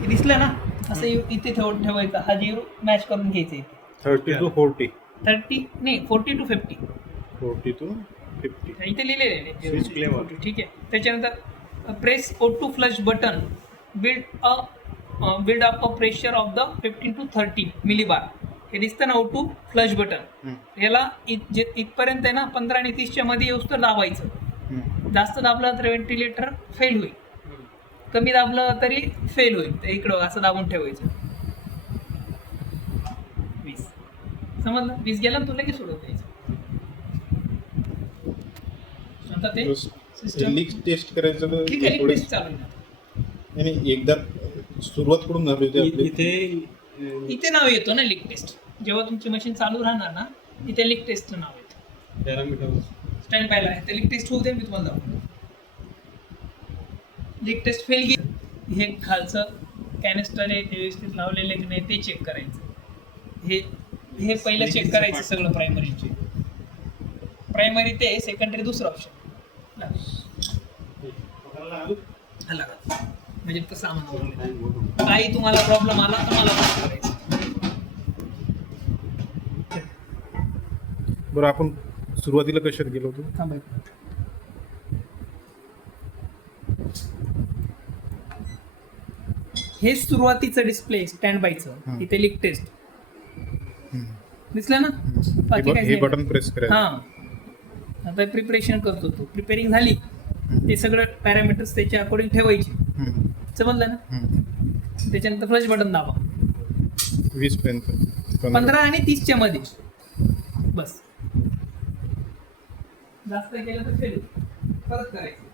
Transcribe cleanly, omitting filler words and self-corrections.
हे दिसलं ना असं इथे ठेवायचं, हा 0 मॅच करून घ्यायचा इथे. 30 to 40. 30 नाही 40 to 50 40 to 50. इथे लिहिलेलं आहे Switch play वर. ठीक आहे. त्याच्यानंतर press O2 flush button build up a pressure of the 15 to 30 millibar. हे दिसतं ना O2 फ्लश बटन, याला इथपर्यंत आहे ना 15 आणि 30च्या मध्ये येऊस तर दाबायचं. जास्त दाबलं तर व्हेंटिलेटर फेल होईल, कमी दाबलं तरी फेल होईल. तर इकडं असं दाबून ठेवायचं. 20 समजलं, 20 गेला तुला की सोडत द्यायचं. आता ते सिस्टम लीक टेस्ट करायचं तर ठीक आहे, थोडे टेस्ट चालू आहे. नाही एकदा सुरुवात करून झाली होती आपली. इथे नाव येतो ना लीक टेस्ट. जेव्हा तुमची मशीन चालू राहणार ना, इथे लीक टेस्ट नाव येतं. पॅरामीटर स्टँड पाहिला आहे, ते लीक टेस्ट होऊ दे, मी तुम्हाला दाखवतो. लीक टेस्ट फेल गेली, हे खालचं कॅनिस्टर आहे ते व्यवस्थित लावलेलं आहे की नाही ते चेक करायचं. हे पहिलं चेक करायचं सगळं. प्रायमरी ते सेकंडरी दुसरं ऑप्शन आला का, म्हणजे तसं सामान काही तुम्हाला प्रॉब्लेम आला तर मला बंद करायचं. बरं, आपण सुरुवातीला कशात गेलो होतो? थांबायचं. हे सुरुवातीचं डिस्प्ले स्टँड बायचं, इथे लीक टेस्ट दिसलं ना. बाकी हे काय बटन प्रेस करायचं. हा, आता प्रिपरेशन करतो तो. प्रिपेरिंग झाली, ते सगळं पॅरामीटर्स त्याच्या अकॉर्डिंग ठेवायचे. समजलं ना. त्याच्यानंतर फ्लश बटन दाबा 20 पर्यंत 15 आणि 30च्या मध्ये. बस, जास्त केलं तर फेल, परत करायचं.